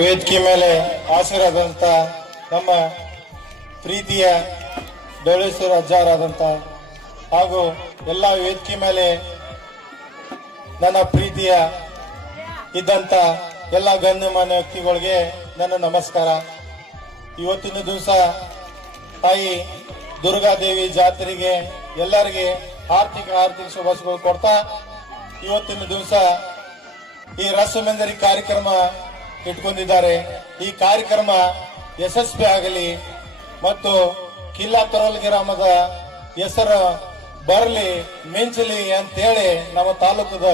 ವೇದಿಕೆ ಮೇಲೆ ಹಾಸಿರಾದಂಥ ನಮ್ಮ ಪ್ರೀತಿಯ ಡೋಳೇಶ್ವರ ಅಜ್ಜಾರಾದಂಥ ಹಾಗೂ ಎಲ್ಲ ವೇದಿಕೆ ಮೇಲೆ ನನ್ನ ಪ್ರೀತಿಯ ಇದ್ದಂಥ ಎಲ್ಲ ಗಣ್ಯಮಾನ್ಯ ವ್ಯಕ್ತಿಗಳಿಗೆ ನನ್ನ ನಮಸ್ಕಾರ. ಇವತ್ತಿನ ದಿವಸ ತಾಯಿ ದುರ್ಗಾದೇವಿ ಜಾತ್ರೆಗೆ ಎಲ್ಲರಿಗೆ ಆರ್ಥಿಕ ಶುಭಾಶಯಗಳು ಕೊಡ್ತಾ ಇವತ್ತಿನ ದಿವಸ ಈ ರಸಮಂಜರಿ ಕಾರ್ಯಕ್ರಮ ಇಟ್ಕೊಂಡಿದ್ದಾರೆ. ಈ ಕಾರ್ಯಕ್ರಮ ಯಶಸ್ವಿ ಆಗಲಿ ಮತ್ತು ಕಿಲ್ಲಾ ತೊರಲ್ ಗ್ರಾಮದ ಹೆಸರು ಬರಲಿ ಮಿಂಚಲಿ ಅಂತೇಳಿ ನಮ್ಮ ತಾಲೂಕದ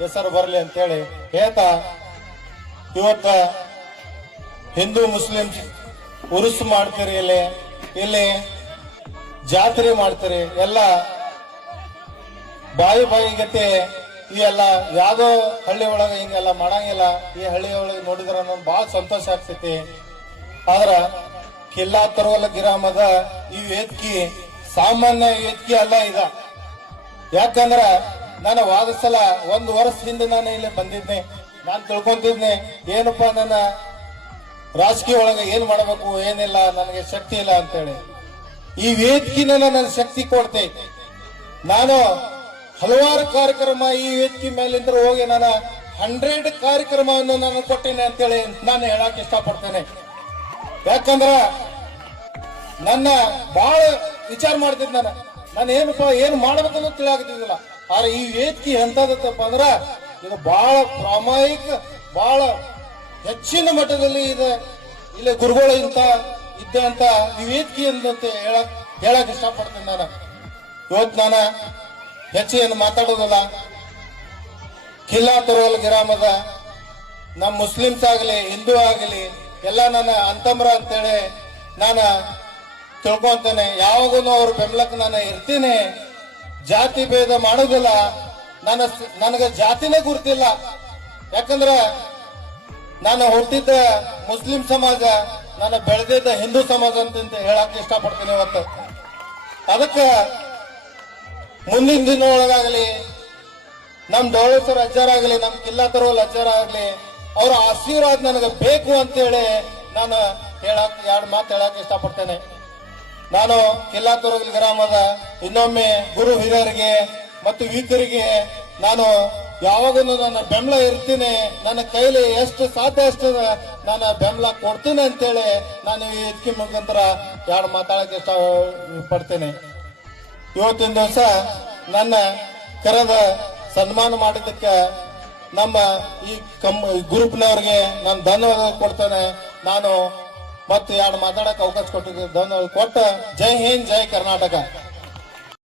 ಹೆಸರು ಬರಲಿ ಅಂತೇಳಿ ಹೇಳ್ತಾ ಇವತ್ತ ಹಿಂದೂ ಮುಸ್ಲಿಂ ಉರುಸು ಮಾಡ್ತೀರಿ, ಇಲ್ಲಿ ಜಾತ್ರೆ ಮಾಡ್ತೀರಿ, ಎಲ್ಲ ಬಾಯಿಗತೆ ಈ ಎಲ್ಲ ಯಾವ್ದೋ ಹಳ್ಳಿ ಒಳಗೆ ಹಿಂಗೆಲ್ಲ ಮಾಡಂಗಿಲ್ಲ. ಈ ಹಳ್ಳಿ ಒಳಗೆ ನೋಡಿದ್ರ ನಮ್ಗೆ ಬಹಳ ಸಂತೋಷ ಆಗ್ತೈತಿ. ಆದ್ರ ಕಿಲ್ಲಾ ತೊರವಲ ಗ್ರಾಮದ ಈ ವೇದಿಕೆ ಸಾಮಾನ್ಯ ವೇದಿಕೆ ಅಲ್ಲ ಇದ. ಯಾಕಂದ್ರ ನಾನು ವಾದಸಲ 1 ವರ್ಷ ಹಿಂದೆ ನಾನು ಇಲ್ಲಿ ಬಂದಿದ್ನೆ. ನಾನು ತಿಳ್ಕೊಂತಿದ್ನೆ ಏನಪ್ಪಾ ನನ್ನ ರಾಜಕೀಯ ಒಳಗೆ ಏನ್ ಮಾಡಬೇಕು ಏನಿಲ್ಲ, ನನಗೆ ಶಕ್ತಿ ಇಲ್ಲ ಅಂತೇಳಿ. ಈ ವೇದಿಕೆನ ನನ್ನ ಶಕ್ತಿ ಕೊಡ್ತೆ. ನಾನು ಹಲವಾರು ಕಾರ್ಯಕ್ರಮ ಈ ವೇದಿಕೆ ಮೇಲಿಂದ ಹೋಗಿ ನಾನು 100 ಕಾರ್ಯಕ್ರಮವನ್ನು ನಾನು ಕೊಟ್ಟೇನೆ ಅಂತೇಳಿ ನಾನು ಹೇಳಕ್ ಇಷ್ಟಪಡ್ತೇನೆ. ಯಾಕಂದ್ರ ನನ್ನ ಬಹಳ ವಿಚಾರ ಮಾಡ್ತಿದ್ದೆ. ನಾನು ಏನಪ್ಪ ಏನು ಮಾಡ್ಬೇಕನ್ನೋ ತಿಳಿಯಾಗ್ತಿದ್ದಿಲ್ಲ. ಆದ್ರೆ ಈ ವೇದಿಕೆ ಎಂತದಪ್ಪ ಅಂದ್ರ ಇದು ಬಹಳ ಪ್ರಾಮಾಣಿಕ, ಬಹಳ ಹೆಚ್ಚಿನ ಮಟ್ಟದಲ್ಲಿ ಇದೆ. ಇಲ್ಲಿ ಗುರುಗಳು ಇದ್ದಂತ ಈ ವೇದಿಕೆ ಅಂತ ಹೇಳಕ್ ಇಷ್ಟಪಡ್ತೇನೆ. ನಾನು ಇವತ್ತು ನಾನು ಹೆಚ್ಚೇನು ಮಾತಾಡೋದಿಲ್ಲ. ಕಿಲ್ಲಾ ತೊರವಲ್ ಗ್ರಾಮದ ನಮ್ಮ ಮುಸ್ಲಿಮ್ಸ್ ಆಗಲಿ ಹಿಂದೂ ಆಗಲಿ ಎಲ್ಲ ನನ್ನ ಅಂತಮ್ರ ಅಂತೇಳಿ ನಾನು ತಿಳ್ಕೊಂತೇನೆ. ಯಾವಾಗೂ ಅವ್ರ ಬೆಂಬಲಕ್ಕೆ ನಾನು ಇರ್ತೀನಿ. ಜಾತಿ ಭೇದ ಮಾಡೋದಿಲ್ಲ. ನನಗೆ ಜಾತಿನೇ ಗುರ್ತಿಲ್ಲ. ಯಾಕಂದ್ರ ನಾನು ಹುಟ್ಟಿದ್ದ ಮುಸ್ಲಿಂ ಸಮಾಜ, ನಾನು ಬೆಳೆದಿದ್ದ ಹಿಂದೂ ಸಮಾಜ ಅಂತ ಹೇಳಕ್ ಇಷ್ಟಪಡ್ತೀನಿ ಇವತ್ತು. ಅದಕ್ಕೆ ಮುಂದಿನ ದಿನ ಒಳಗಾಗಲಿ ನಮ್ ಡೋಳೇಶ್ವರ ಅಜ್ಜಾರಾಗಲಿ ನಮ್ ಕಿಲ್ಲಾ ತೊರವಲ್ ಅಜ್ಜಾರ ಆಗ್ಲಿ ಅವರ ಆಶೀರ್ವಾದ ನನಗೆ ಬೇಕು ಅಂತೇಳಿ ನಾನು 2 ಮಾತು ಹೇಳಕ್ ಇಷ್ಟಪಡ್ತೇನೆ. ನಾನು ಕಿಲ್ಲಾ ತೊರವಲ್ ಗ್ರಾಮದ ಇನ್ನೊಮ್ಮೆ ಗುರು ಹಿರಿಯರಿಗೆ ಮತ್ತು ವೀಕರಿಗೆ ನಾನು ಯಾವಾಗೂ ನನ್ನ ಬೆಂಬಲ ಇರ್ತೀನಿ. ನನ್ನ ಕೈಲಿ ಎಷ್ಟು ಸಾಧ್ಯ ಅಷ್ಟು ನಾನು ಬೆಂಬಲ ಕೊಡ್ತೀನಿ ಅಂತೇಳಿ ನಾನು ಈ ವೇದಿಕೆ ಮುಖಾಂತರ 2 ಮಾತಾಡಕ್ಕೆ ಇಷ್ಟಪಡ್ತೇನೆ. ಇವತ್ತಿನ ದಿವಸ ನನ್ನ ಕರೆದ ಸನ್ಮಾನ ಮಾಡಿದ್ದಕ್ಕೆ ನಮ್ಮ ಈ ಗ್ರೂಪ್ನವ್ರಿಗೆ ನಾನು ಧನ್ಯವಾದ ಕೊಡ್ತೇನೆ. ನಾನು ಮತ್ತೆ 2 ಮಾತಾಡಕ್ಕೆ ಅವಕಾಶ ಕೊಟ್ಟಿದ್ದೆ ಧನ್ಯವಾದ ಕೊಟ್ಟ. ಜೈ ಹಿಂದ್, ಜೈ ಕರ್ನಾಟಕ.